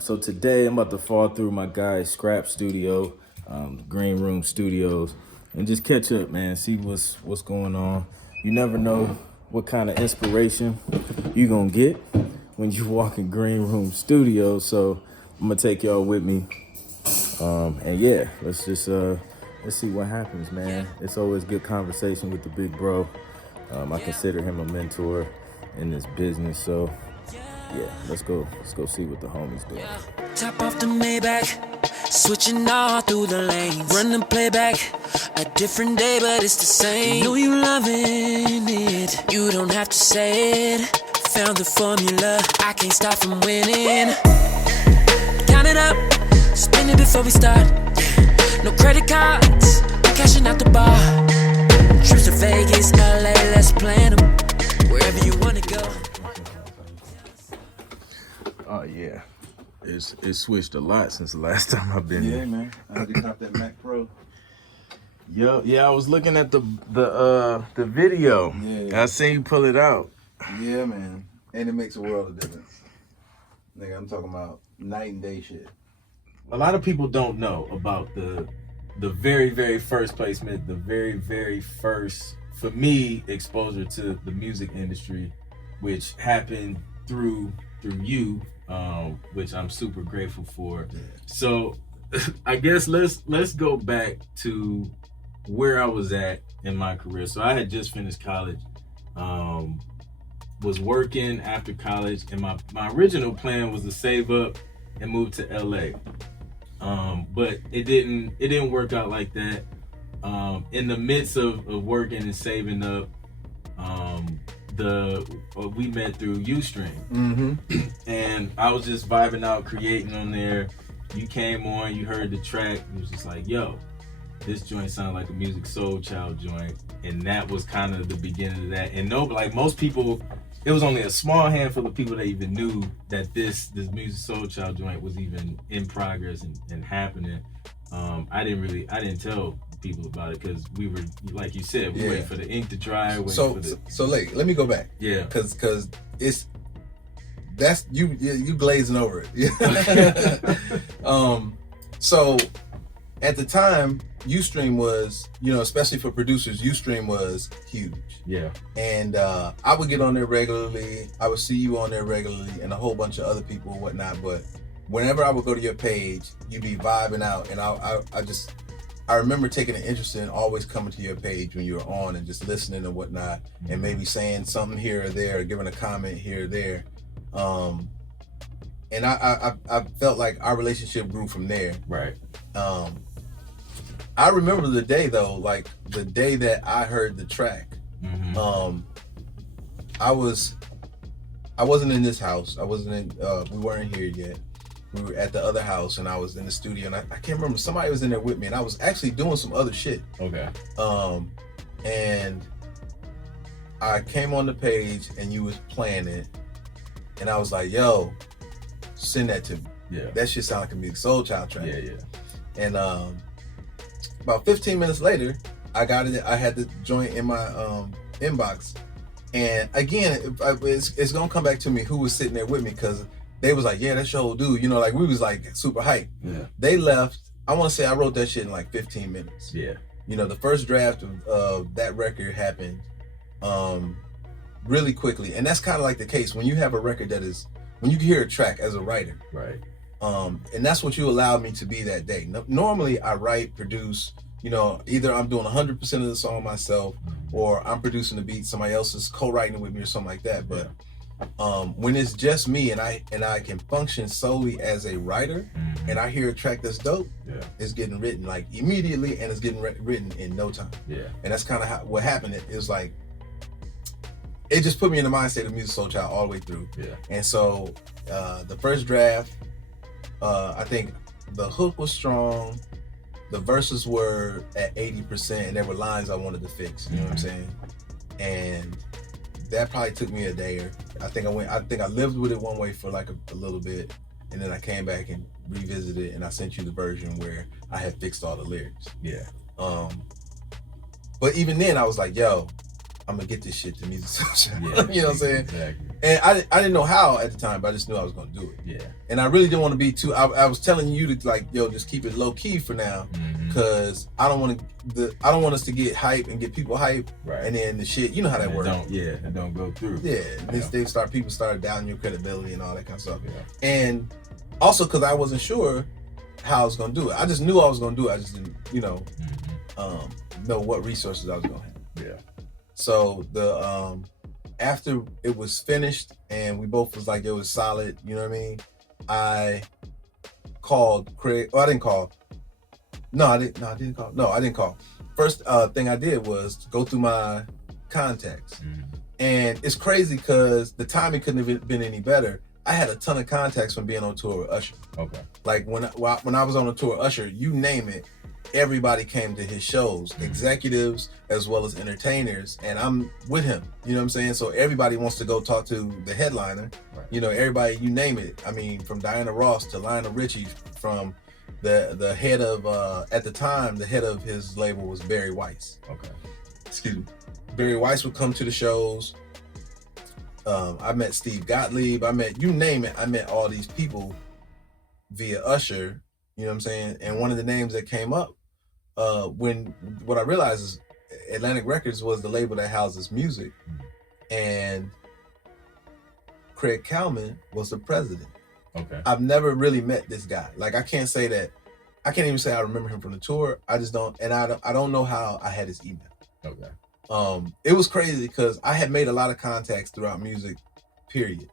So today I'm about to fall through my guy Skrapp studio, Green Room Studios, and just catch up, man. See what's going on. You never know what kind of inspiration you gonna get when you walk in Green Room Studios. So I'm gonna take y'all with me, and yeah, let's see what happens, man. It's always good conversation with the big bro. I consider him a mentor in this business, so yeah, let's go see what the homies doing. Top off the Maybach, switching all through the lanes. Run the playback, a different day, but it's the same. You know you loving it, you don't have to say it. Found the formula, I can't stop from winning. Count it up, spend it before we start. No credit cards, I'm cashing out the bar. Trips to Vegas, LA, let's plan them. Wherever you wanna go. Oh yeah, it's switched a lot since the last time I've been here. Yeah, man. I just got that Mac Pro. Yo, yeah, I was looking at the video. Yeah. I seen you pull it out. Yeah, man. And it makes a world of difference. Nigga, I'm talking about night and day shit. A lot of people don't know about the very, very first placement, the very, very first, for me, exposure to the music industry, which happened through you, which I'm super grateful for. Yeah. So I guess let's go back to where I was at in my career. So I had just finished college, was working after college, and my original plan was to save up and move to LA. But it didn't work out like that. In the midst of working and saving up, we met through Ustream. Mm-hmm. And I was just vibing out, creating on there. You came on, you heard the track, you was just like, yo, this joint sounded like a Musiq Soulchild joint. And that was kind of the beginning of that. And most people, it was only a small handful of people that even knew that this Musiq Soulchild joint was even in progress and happening. I didn't tell people about it because we were, like you said, we waited for the ink to dry. So let me go back. Yeah. Cause that's you glazing over it. So at the time, Ustream was, especially for producers, Ustream was huge. Yeah. And I would get on there regularly. I would see you on there regularly, and a whole bunch of other people and whatnot. But whenever I would go to your page, you'd be vibing out, and I remember taking an interest in always coming to your page when you were on and just listening and whatnot, and maybe saying something here or there, or giving a comment here or there. And I felt like our relationship grew from there. Right. I remember the day though, like the day that I heard the track. Mm-hmm. I wasn't in this house. I wasn't in. We weren't here yet. We were at the other house, and I was in the studio, and I can't remember. Somebody was in there with me, and I was actually doing some other shit. Okay. And I came on the page, and you was playing it, and I was like, "Yo, send that to me." Yeah. That shit sound like a Musiq Soulchild track. Yeah. And about 15 minutes later, I got it. I had the joint in my inbox, and again, it's gonna come back to me who was sitting there with me, because they was like, yeah, that's your old dude. Like we was like super hyped. Yeah. They left. I want to say I wrote that shit in like 15 minutes. Yeah. The first draft of that record happened really quickly, and that's kind of like the case when you have a record that is, when you hear a track as a writer. Right. And that's what you allowed me to be that day. Normally I write, produce, either I'm doing 100% of the song myself, or I'm producing the beat, somebody else is co-writing it with me or something like that. But when it's just me and I can function solely as a writer, and I hear a track that's dope, it's getting written like immediately, and it's getting written in no time. Yeah. And that's kind of what happened. It was like, it just put me in the mindset of Musiq Soulchild all the way through. Yeah. And so the first draft, I think the hook was strong, the verses were at 80%, and there were lines I wanted to fix. You know what I'm saying? And that probably took me a day, or I think I lived with it one way for like a little bit, and then I came back and revisited it, and I sent you the version where I had fixed all the lyrics. Yeah. But even then I was like, yo, I'm gonna get this shit to Musiq Soulchild. Yeah, you know what I'm saying? Exactly. And I didn't know how at the time, but I just knew I was gonna do it. Yeah. And I really didn't want to be too. I was telling you to like, yo, just keep it low key for now, because I don't want us to get hype and get people hype, Right. and then the shit, you know how that works. It don't go through. Yeah, people start doubting your credibility and all that kind of stuff. Yeah. And also because I wasn't sure how I was gonna do it. I just knew I was gonna do it. I just didn't, know what resources I was gonna have. Yeah. So the after it was finished and we both was like, it was solid, you know what I mean? I called Craig. Oh, I didn't call. No, I didn't call. No, I didn't call. First thing I did was go through my contacts. And it's crazy because the timing couldn't have been any better. I had a ton of contacts from being on tour with Usher. Okay. Like when I was on a tour with Usher, you name it, everybody came to his shows, executives as well as entertainers, and I'm with him. You know what I'm saying? So everybody wants to go talk to the headliner. Right. You know, everybody, you name it. I mean, from Diana Ross to Lionel Richie, from the head of at the time, the head of his label was Barry Weiss. Okay. Excuse me. Barry Weiss would come to the shows. I met Steve Gottlieb. I met, you name it, I met all these people via Usher. You know what I'm saying? And one of the names that came up what I realized is Atlantic Records was the label that houses Musiq, and Craig Kalman was the president. Okay. I've never really met this guy. Like I can't even say I remember him from the tour. I just don't, and I don't know how I had his email. Okay. It was crazy because I had made a lot of contacts throughout music, period.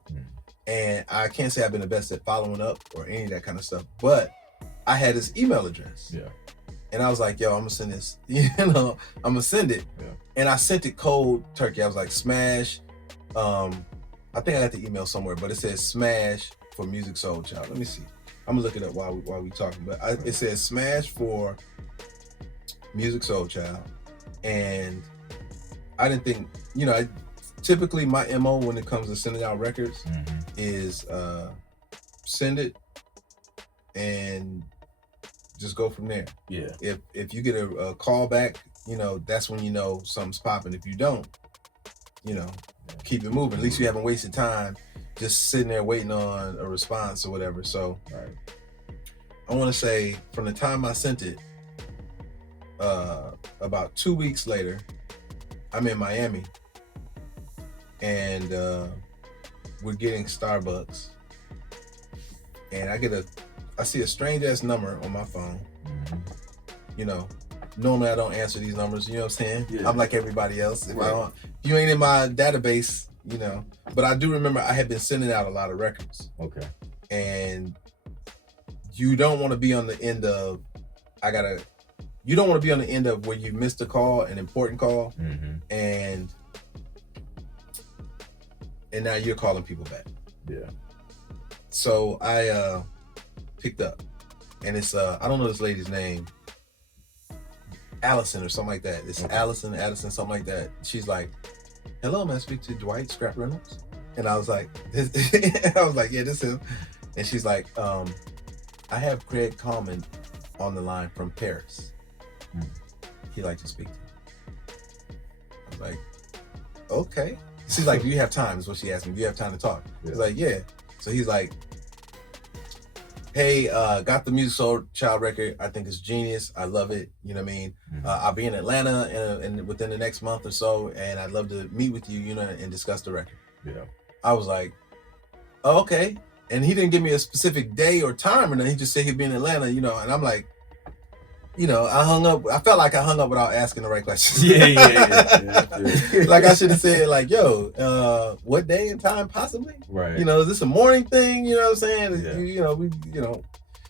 And I can't say I've been the best at following up or any of that kind of stuff, but I had his email address. Yeah. And I was like, yo, I'm gonna send this, I'm gonna send it. Yeah. And I sent it cold turkey. I was like, smash. I think I got the email somewhere, but it says smash for Musiq Soulchild. Let me see. I'm gonna look it up while we talking, but it says smash for Musiq Soulchild. And I didn't think, typically my MO when it comes to sending out records is send it and just go from there. Yeah. If you get a call back, that's when you know something's popping. If you don't, keep it moving. At least you haven't wasted time just sitting there waiting on a response or whatever. So right. I want to say from the time I sent it, about 2 weeks later, I'm in Miami and we're getting Starbucks, and I see a strange ass number on my phone. Normally I don't answer these numbers, you know what I'm saying? Yeah. I'm like everybody else. If you ain't in my database, but I do remember I had been sending out a lot of records. Okay. And you don't want to be on the end of, you don't want to be on the end of where you missed a call, an important call, and now you're calling people back. Yeah. So I picked up, and it's I don't know this lady's name, Allison or something like that. It's okay. Addison, something like that. She's like, "Hello, may I speak to Dwight Skrapp Reynolds?" And I was like, "Yeah, this is him." And she's like, "I have Craig Kalman on the line from Paris. He'd like to speak to you." I was like, "Okay." She's like, "Do you have time?" Is what she asked me. "Do you have time to talk?" I was like, "Yeah." So he's like, "Hey, got the Musiq Soulchild record. I think it's genius. I love it. You know what I mean? I'll be in Atlanta and within the next month or so, and I'd love to meet with you, and discuss the record." Yeah. I was like, "Oh, okay." And he didn't give me a specific day or time or nothing. He just said he'd be in Atlanta, and I'm like, I hung up. I felt like I hung up without asking the right questions. Yeah. Like I should have said, like, "Yo, what day and time possibly? Right. Is this a morning thing? You know what I'm saying? Yeah.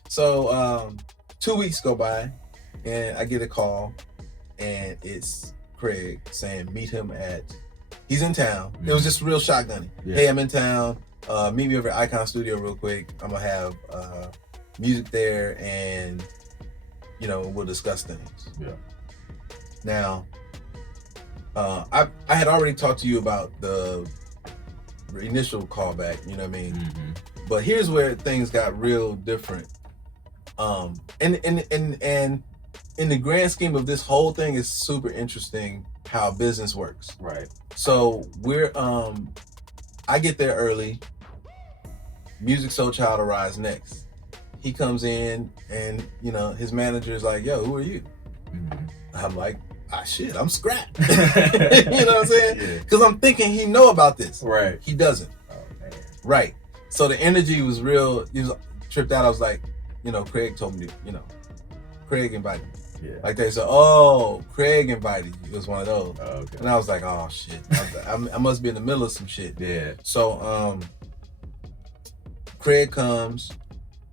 So 2 weeks go by, and I get a call, and it's Craig saying, meet him he's in town. It was just real shotgunny. Yeah. "Hey, I'm in town. Meet me over at Icon Studio real quick. I'm gonna have music there, and we'll discuss things." Yeah. Now, I had already talked to you about the initial callback, you know what I mean? But here's where things got real different. And in the grand scheme of this whole thing, is super interesting how business works. Right. So we're I get there early. Musiq Soulchild arrives next. He comes in and, you know, his manager is like, yo, who are you? I'm like, shit, I'm Skrapp. You know what I'm saying? Because I'm thinking he know about this. Right. He doesn't. Oh, man. Right. So the energy was real. He was tripped out. I was like, you know, Craig told me to, you know, Craig invited me. Yeah. Like they said, oh, Craig invited you. It was one of those. Oh, okay. And I was like, oh, shit. I must be in the middle of some shit. Yeah. So Craig comes.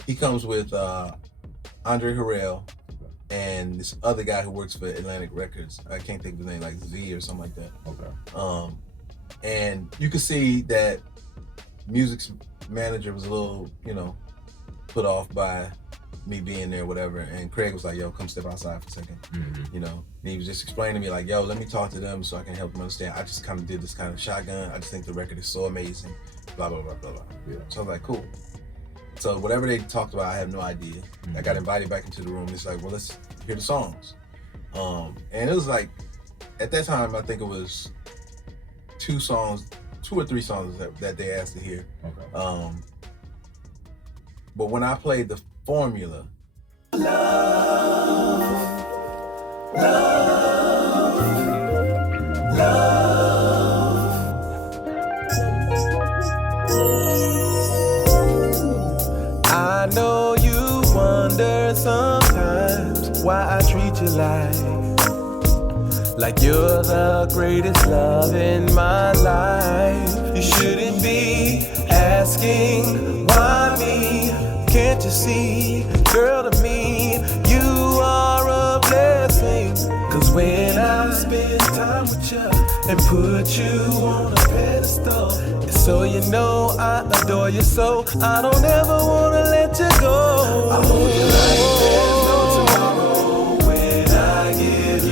He comes with Andre Harrell and this other guy who works for Atlantic Records. I can't think of his name, like Z or something like that. Okay. And you could see that Musiq's manager was a little, you know, put off by me being there, whatever. And Craig was like, yo, come step outside for a second. You know, and he was just explaining to me like, yo, let me talk to them so I can help them understand. I just kind of did this kind of shotgun. I just think the record is so amazing, blah, blah, blah, blah, blah. Yeah. So I was like, cool. So whatever they talked about, I have no idea. I got invited back into the room. It's like, well, let's hear the songs. And it was like, at that time, I think it was 2 or 3 songs that they asked to hear. Okay. But when I played the formula, I know you wonder sometimes why I treat you like you're the greatest love in my life. You shouldn't be asking why me. Can't you see, girl, to me you are a blessing. Cause when I spend time with you and put you on a pedestal, so you know I adore you, so I don't ever wanna let you go. I hold you like there's no tomorrow. When I give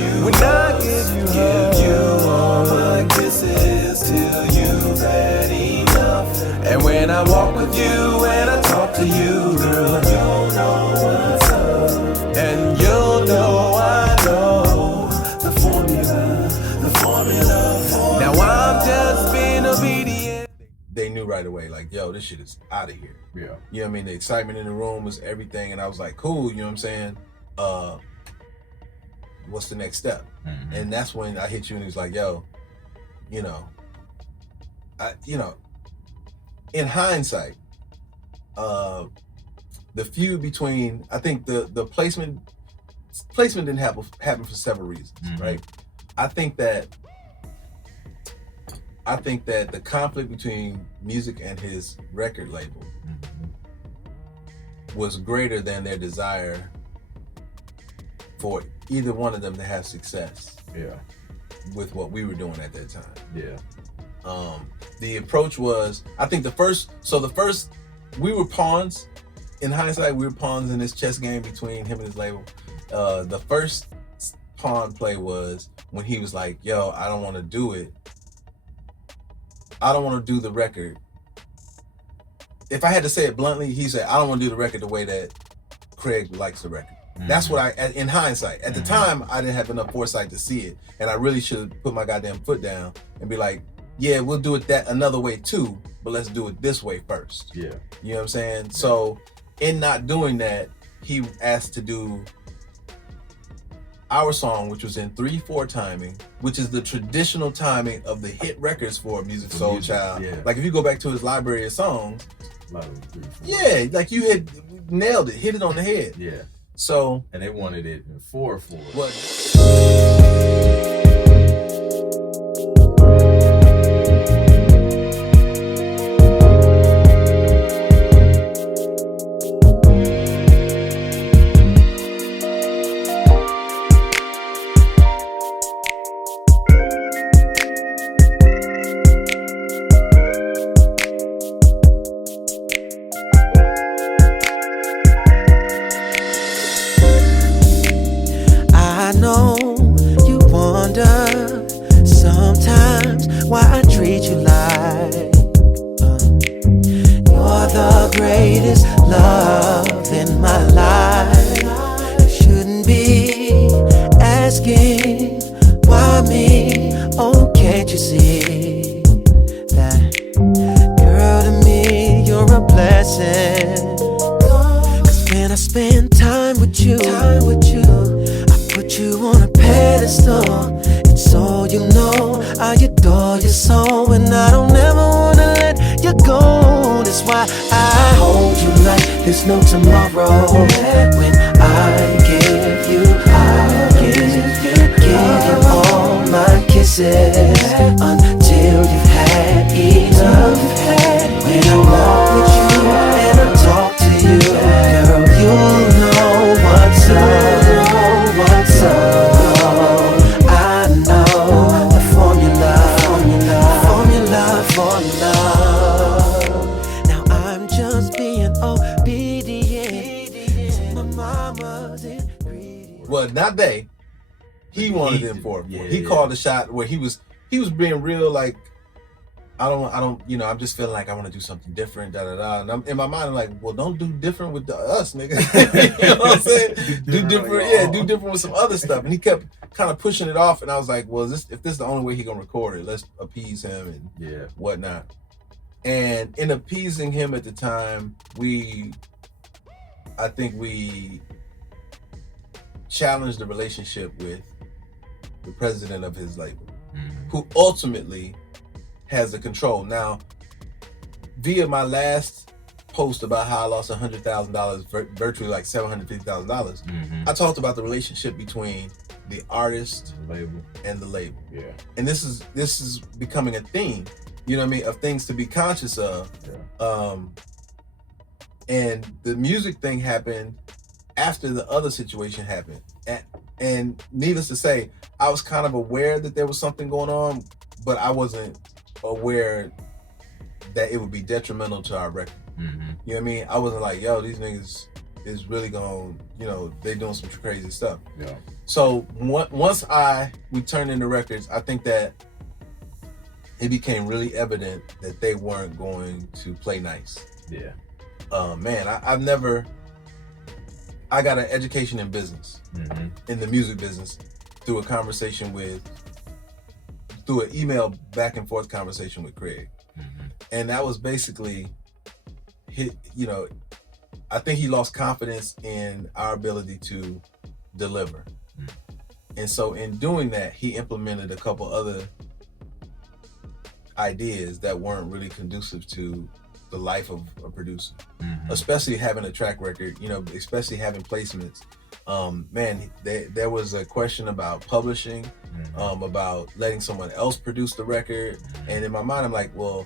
you all my kisses till you've had enough. And when I walk with you and I talk to you, girl, you'll know what's up. And you'll know I know the formula. Now I'm just being obedient. they knew right away, like, yo, this shit is out of here. Yeah. You know what I mean? The excitement in the room was everything. And I was like, cool, you know what I'm saying? What's the next step? And that's when I hit you and he was like, yo, you know, in hindsight, the feud between, I think the placement didn't happen for several reasons, right? I think that the conflict between Musiq and his record label was greater than their desire for either one of them to have success. Yeah. With what we were doing at that time. Yeah. The approach was, I think the first, we were pawns. In hindsight, we were pawns in this chess game between him and his label. The first pawn play was when he was like, yo, I don't want to do it. I don't want to do the record. If I had to say it bluntly, he said, I don't want to do the record the way that Craig likes the record. That's what in hindsight, at the time, I didn't have enough foresight to see it. And I really should put my goddamn foot down and be like, yeah, we'll do it that another way too, but let's do it this way first. Yeah. You know what I'm saying? So in not doing that, he asked to do our song, which was in 3/4 timing, which is the traditional timing of the hit records for Musiq Soulchild. Yeah. Like if you go back to his library of songs, A lot of 3/4. yeah, like you had nailed it, hit it on the head. Yeah. So And they wanted it in 4/4. what? I know why me? Oh, can't you see that, girl, to me you're a blessing? 'Cause when I spend time with you, I put you on a pedestal. And so you know I adore you so, and I don't ever wanna let you go. That's why I hold you like there's no tomorrow. When I give you all my kisses until you've had enough. When I walk with you and I talk to you, girl, you'll know what's up. I know the formula. Now I'm just being obedient to my mama's ingredients. Well, not they. He wanted them for it. Yeah, He yeah. called the shot where he was being real, like, I don't, you know, I'm just feeling like I want to do something different, And I'm in my mind, I'm like, well, don't do different with us, nigga. You know what I'm saying? do different with some other stuff. And he kept kind of pushing it off, and I was like, well, if this is the only way he gonna record it, let's appease him and whatnot. And in appeasing him at the time, I think we challenged the relationship with the president of his label, who ultimately has the control. Now, via my last post about how I lost $100,000, virtually like $750,000, I talked about the relationship between the artist and the label. Yeah. And this is becoming a theme, you know what I mean, of things to be conscious of. Yeah. And the music thing happened after the other situation happened. And needless to say, I was kind of aware that there was something going on, but I wasn't aware that it would be detrimental to our record. You know what I mean? I wasn't like, yo, these niggas is really going, you know, they doing some crazy stuff. Yeah. So once we turned in the records, I think that it became really evident that they weren't going to play nice. Yeah. Man, I got an education in business, in the music business, through an email back and forth conversation with Craig. And that was basically, you know, I think he lost confidence in our ability to deliver. And so in doing that, he implemented a couple other ideas that weren't really conducive to the life of a producer, especially having a track record, you know, especially having placements. Man, there was a question about publishing, about letting someone else produce the record. And in my mind, I'm like, well,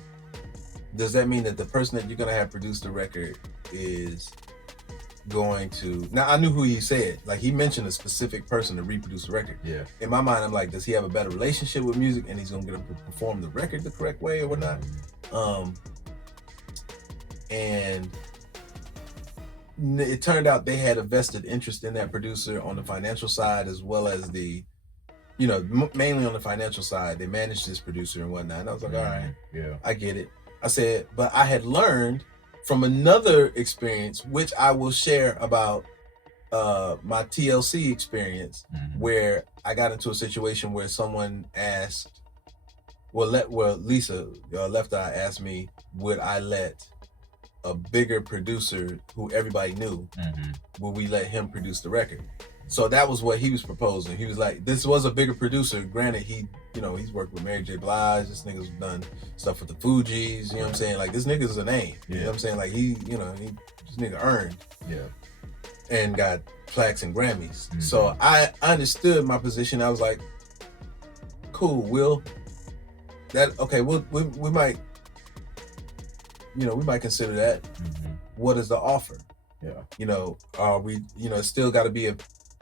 does that mean that the person that you're going to have produce the record is going to... Now, I knew who he said. Like, he mentioned a specific person to reproduce the record. Yeah. In my mind, I'm like, does he have a better relationship with music and he's going to get to perform the record the correct way or whatnot? And it turned out they had a vested interest in that producer on the financial side, as well as the, you know, mainly on the financial side. They managed this producer and whatnot. And I was like, all right, yeah, I get it. I said, but I had learned from another experience, which I will share about my TLC experience, where I got into a situation where someone asked, Lisa Left Eye asked me, would I let a bigger producer who everybody knew, would we let him produce the record? So that was what he was proposing. He was like, this was a bigger producer. Granted, he's worked with Mary J. Blige. This nigga's done stuff with the Fugees. You know what I'm saying? Like, this nigga's a name. You know what I'm saying? Like, this nigga earned. Yeah. And got plaques and Grammys. So I understood my position. I was like, cool, we might, we might consider that. What is the offer? Yeah. Are we, it's still got to be a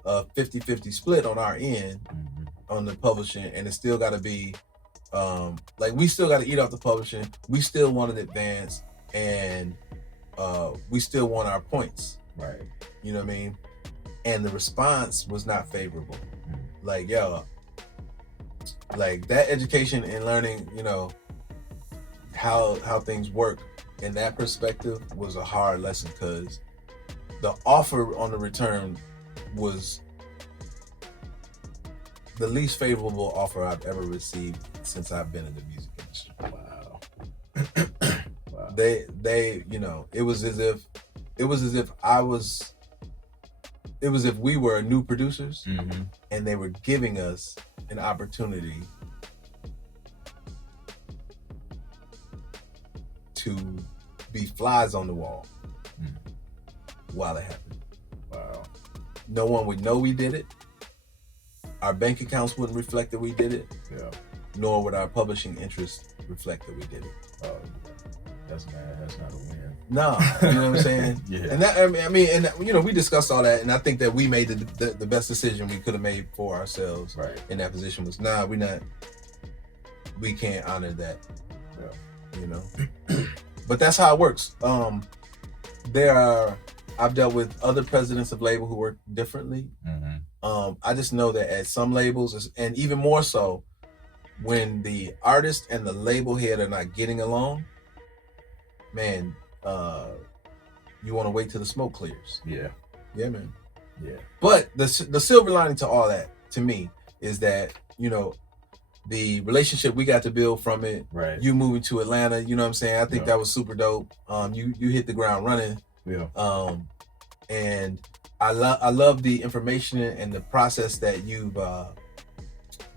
50-50 split on our end, on the publishing, and it's still got to be, we still got to eat off the publishing. We still want an advance, and we still want our points. Right. You know what I mean? And the response was not favorable. Like, yo, like that education and learning, how things work in that perspective was a hard lesson, because the offer on the return was the least favorable offer I've ever received since I've been in the music industry. Wow. Wow. They, you know, it was as if we were new producers, and they were giving us an opportunity to be flies on the wall while it happened. Wow. No one would know we did it. Our bank accounts wouldn't reflect that we did it. Yeah. Nor would our publishing interests reflect that we did it. Oh, that's mad. That's not a win. No, you know what I'm saying? Yeah. And that, I mean, and you know, we discussed all that, and I think that we made the best decision we could have made for ourselves. Right. In that position was, we can't honor that. Yeah. You know, but that's how it works. I've dealt with other presidents of label who work differently. I just know that at some labels, and even more so, when the artist and the label head are not getting along, man, you want to wait till the smoke clears. Yeah. Yeah, man. Yeah. But the silver lining to all that, to me, is that, you know, the relationship we got to build from it. Right. You moving to Atlanta, you know what I'm saying? I think that was super dope. You hit the ground running. Yeah. And I love the information and the process that you've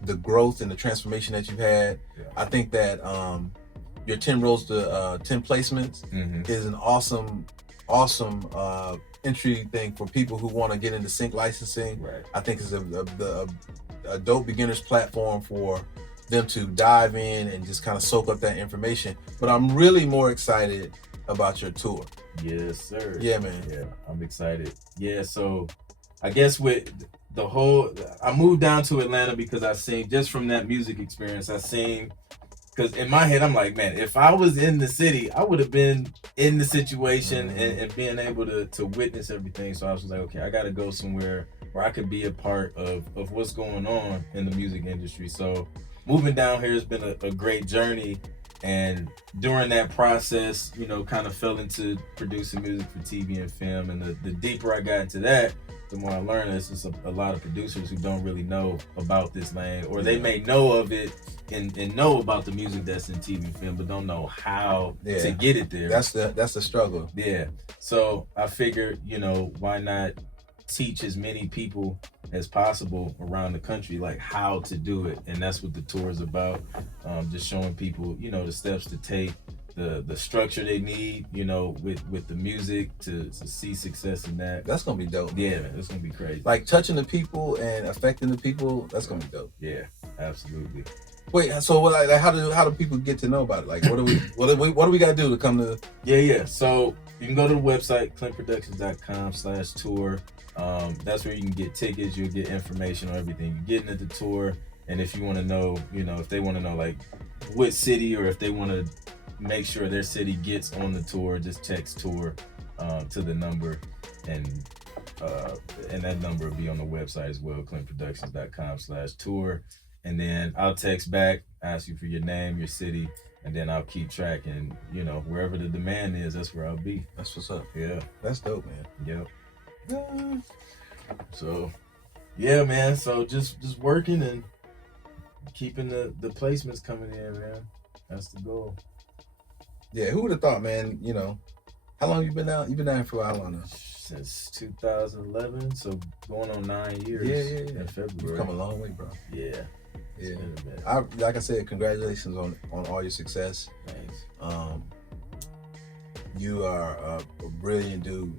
the growth and the transformation that you've had. Yeah. I think that your 10 roles to 10 placements is an awesome entry thing for people who want to get into sync licensing. Right. I think it's a dope beginner's platform for them to dive in and just kind of soak up that information. But I'm really more excited about your tour. Yes, sir. Yeah, man. Yeah, I'm excited. Yeah, so I guess with the whole, I moved down to Atlanta because I seen, just from that music experience, I seen, because in my head, I'm like, man, if I was in the city, I would have been in the situation and being able to witness everything. So I was like, okay, I got to go somewhere where I could be a part of what's going on in the music industry. So moving down here has been a great journey. And during that process, you know, kind of fell into producing music for TV and film. And the deeper I got into that, the more I learned there's just a lot of producers who don't really know about this lane, or they may know of it and know about the music that's in TV and film, but don't know how to get it there. That's the struggle. Yeah. So I figured, you know, why not teach as many people as possible around the country like how to do it, and that's what the tour is about. Just showing people, you know, the steps to take, the structure they need, you know, with the music to see success in that. That's gonna be dope. Yeah, man, it's gonna be crazy. Like touching the people and affecting the people. That's gonna be dope. Yeah, absolutely. Wait, so what? Like, how do people get to know about it? Like, what do we got to do to come to? Yeah. So you can go to the website clintproductions.com/tour. That's where you can get tickets. You'll get information on everything you're getting at the tour. And if you want to know, you know, if they want to know like what city, or if they want to make sure their city gets on the tour, just text tour to the number, and that number will be on the website as well, clintproductions.com/tour. And then I'll text back, ask you for your name, your city, and then I'll keep track. And, you know, wherever the demand is, that's where I'll be. That's what's up. Yeah. That's dope, man. Yep. So, yeah, man. So just working and keeping the placements coming in, man. That's the goal. Yeah, who would have thought, man? You know, how long you been down? You've been down for how long now? Since 2011, so going on 9 years. Yeah. In February. You've come a long way, bro. Yeah. Yeah. Like I said, congratulations on all your success. Thanks. You are a brilliant dude.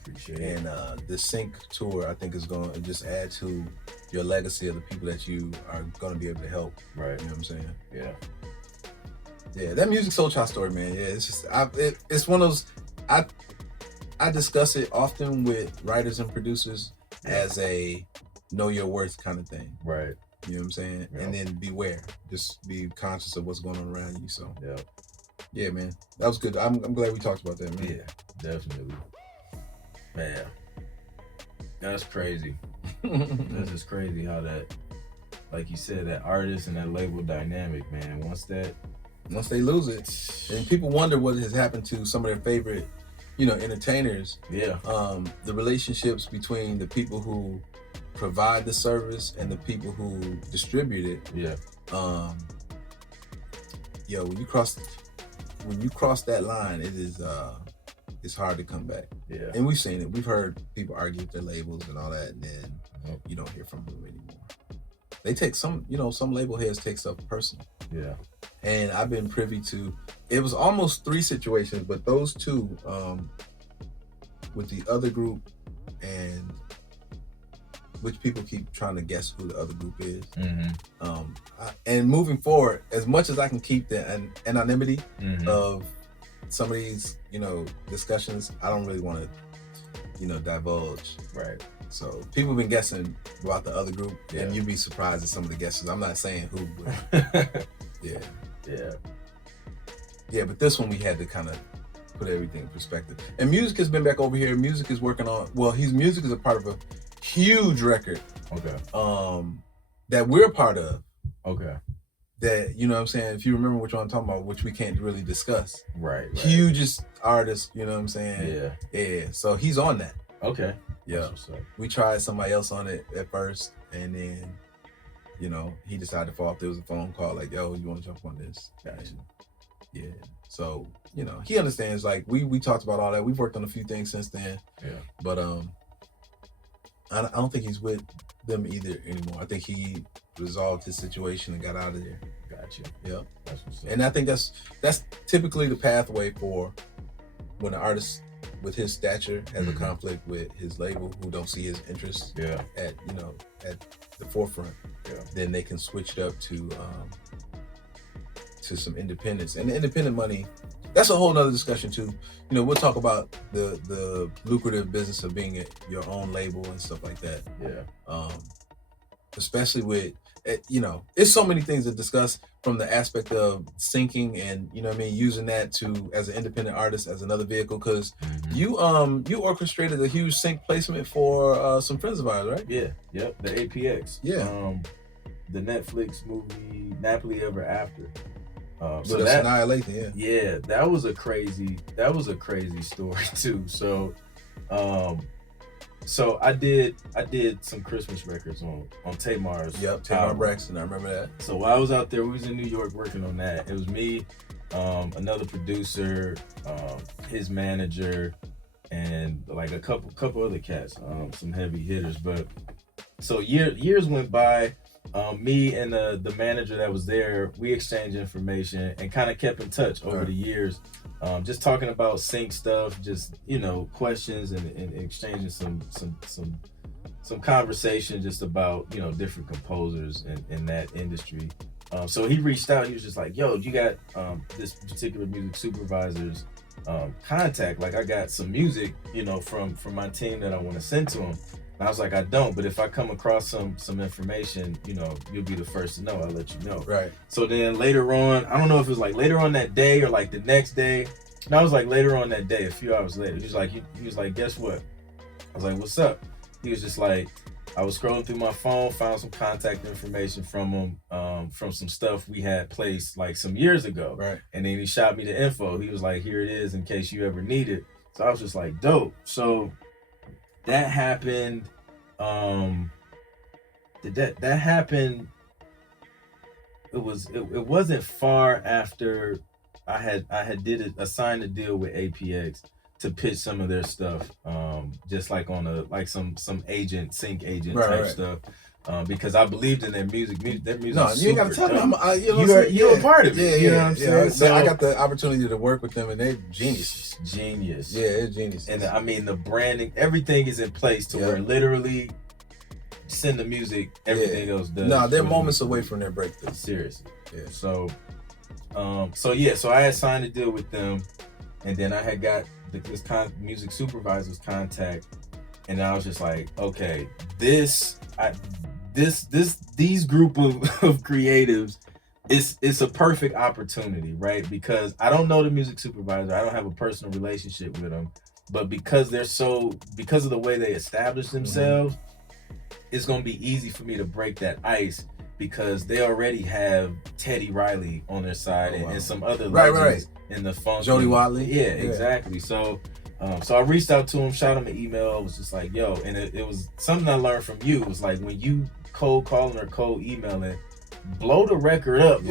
Appreciate it. And the Sync tour, I think, is going to just add to your legacy of the people that you are going to be able to help. Right. You know what I'm saying? Yeah. Yeah, that Musiq Soulchild story, man. Yeah, it's just it's one of those. I discuss it often with writers and producers as a know your worth kind of thing. Right. You know what I'm saying? Yeah. And then beware. Just be conscious of what's going on around you. So yeah, man, that was good. I'm glad we talked about that, man. Yeah, definitely. Man, that's crazy. That's just crazy how that, like you said, that artist and that label dynamic, man. Once they lose it, and people wonder what has happened to some of their favorite, you know, entertainers. Yeah. The relationships between the people who provide the service and the people who distribute it. Yeah. When you cross that line, it is it's hard to come back. Yeah. And we've seen it. We've heard people argue with their labels and all that, and then you don't hear from them anymore. They take some label heads take stuff personal. Yeah. And I've been privy to, it was almost 3 situations, but those 2, with the other group, and which people keep trying to guess who the other group is. Mm-hmm. And moving forward, as much as I can keep the anonymity of some of these, discussions, I don't really want to, divulge. Right. So people have been guessing about the other group, and you'd be surprised at some of the guesses. I'm not saying who, but yeah. But this one we had to kind of put everything in perspective. And Musiq has been back over here. Musiq is working on. Well, Musiq is a part of a huge record. Okay. That we're part of. Okay. That, you know what I'm saying? If you remember what I'm talking about, which we can't really discuss. Right. Hugest artist, you know what I'm saying? Yeah. So he's on that. Okay. Yeah. We tried somebody else on it at first, and then, he decided to fall off. There was a phone call like, yo, you want to jump on this? Gotcha. Yeah. So, he understands, like, we talked about all that. We've worked on a few things since then. Yeah. But I don't think he's with them either anymore. I think he resolved his situation and got out of there. Gotcha. Yep. That's what's up. And I think that's typically the pathway for when an artist with his stature has a conflict with his label who don't see his interests at the forefront. Yeah. Then they can switch it up to some independence. And the independent money, that's a whole nother discussion too. We'll talk about the lucrative business of being your own label and stuff like that. Yeah. Especially with, it's so many things to discuss from the aspect of syncing and, using that as an independent artist, as another vehicle. Cause you orchestrated a huge sync placement for some friends of ours, right? Yeah. Yep. The APX. Yeah. The Netflix movie Napoli Ever After. So that's Annihilation, yeah. Yeah, that was a crazy story too. So I did some Christmas records on Tamar's. Yep, Tamar Braxton, I remember that. So while I was out there, we was in New York working on that. It was me, another producer, his manager, and like a couple other cats, some heavy hitters. But so years went by. Me and the manager that was there, we exchanged information and kind of kept in touch over the years, just talking about sync stuff, just questions and exchanging some conversation just about different composers in that industry. So he reached out. He was just like, "Yo, you got this particular music supervisor's contact? Like, I got some music, from my team that I want to send to him." And I was like, I don't, but if I come across some information, you'll be the first to know. I'll let you know. Right. So then later on, I don't know if it was like later on that day or like the next day. And I was like later on that day, a few hours later. He was like, guess what? I was like, what's up? He was just like, I was scrolling through my phone, found some contact information from him, from some stuff we had placed like some years ago. Right. And then he shot me the info. He was like, here it is in case you ever need it. So I was just like, dope. So that happened. That happened. It wasn't far after I had signed a deal with APX to pitch some of their stuff, just like on some sync agent type stuff. Because I believed in their music. Their music. No, you ain't gotta tell me. You're a part of it. You know what I'm saying? So I got the opportunity to work with them, and they're geniuses. Genius. Yeah, they're geniuses. And I mean, the branding, everything is in place to where literally send the music, everything else does. No, they're moments away from their breakthrough. Seriously. Yeah. So I had signed a deal with them, and then I had got this music supervisor's contact, and I was just like, okay, these group of creatives, it's a perfect opportunity, right? Because I don't know the music supervisor, I don't have a personal relationship with them, but because of the way they establish themselves, it's gonna be easy for me to break that ice because they already have Teddy Riley on their side and some other legends in the funk. Jody Watley. Yeah, exactly. So So I reached out to him, shot him an email. I was just like, yo, and it was something I learned from you. It was like when you cold calling or cold emailing, blow the record up,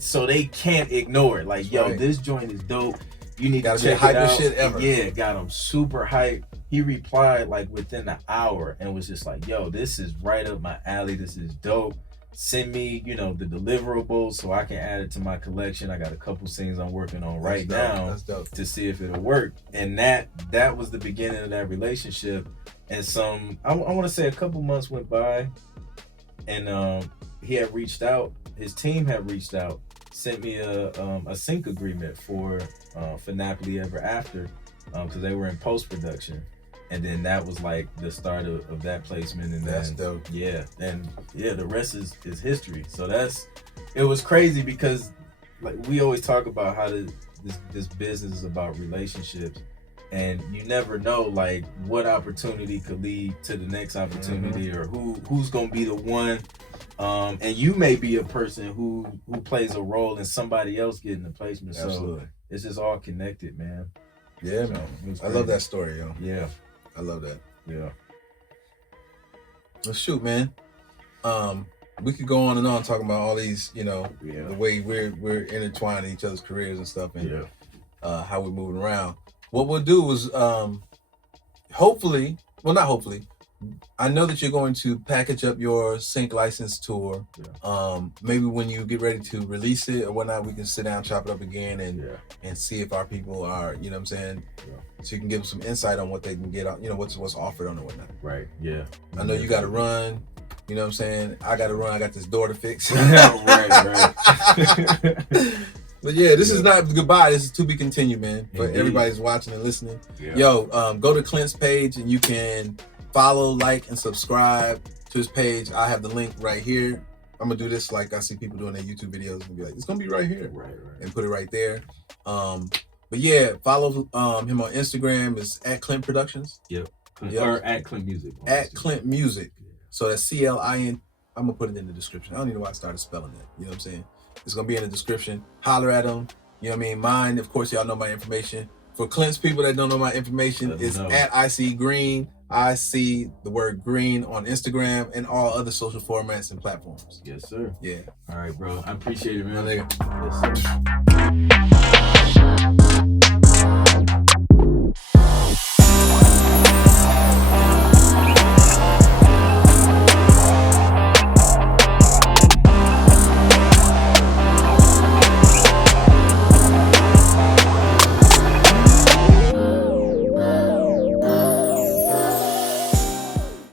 so they can't ignore it. Like, That's yo, right. This joint is dope. You need Gotta to be check it out. hypest shit ever. Yeah, got him super hyped. He replied like within an hour and was just like, yo, this is right up my alley. This is dope. Send me, the deliverables so I can add it to my collection. I got a couple scenes I'm working on right now to see if it'll work. And that was the beginning of that relationship. And I want to say a couple months went by, and he had reached out. His team had reached out, sent me a sync agreement for Napoli Ever After, because they were in post production. And then that was like the start of that placement, and that's dope. Yeah, and the rest is history. So it was crazy because like we always talk about how this business is about relationships, and you never know like what opportunity could lead to the next opportunity, or who's gonna be the one. And you may be a person who plays a role in somebody else getting the placement. Absolutely. So it's just all connected, man. Yeah, man. I love that story, yo. Yeah. I love that. Yeah. Well, shoot, man. We could go on and on talking about all these, the way we're intertwined in each other's careers and stuff, and how we're moving around. What we'll do is, hopefully, well, not hopefully, I know that you're going to package up your sync license tour. Yeah. Maybe when you get ready to release it or whatnot, we can sit down, chop it up again, and see if our people are, you know what I'm saying? Yeah. So you can give them some insight on what they can get out, what's offered on it or whatnot. Right, yeah. I know you got to run, you know what I'm saying? I got to run, I got this door to fix. right. But yeah, this is not goodbye. This is to be continued, man. For everybody's watching and listening. Yeah. Yo, go to Clint's page and you can follow, like, and subscribe to his page. I have the link right here. I'm gonna do this like I see people doing their YouTube videos and be like, it's gonna be right here. Right. And put it right there. But yeah, follow him on Instagram. It's at Clint Productions. Yep. Or at ClintMusic. At ClintMusic. So that's CLIN. I'm gonna put it in the description. I don't even know why I started spelling that. You know what I'm saying? It's gonna be in the description. Holler at him. You know what I mean? Mine, of course, y'all know my information. For Clint's people that don't know my information, it's at IC Green. I see the word green on Instagram and all other social formats and platforms. Yes, sir. Yeah. All right, bro. I appreciate it, man. Yes, sir.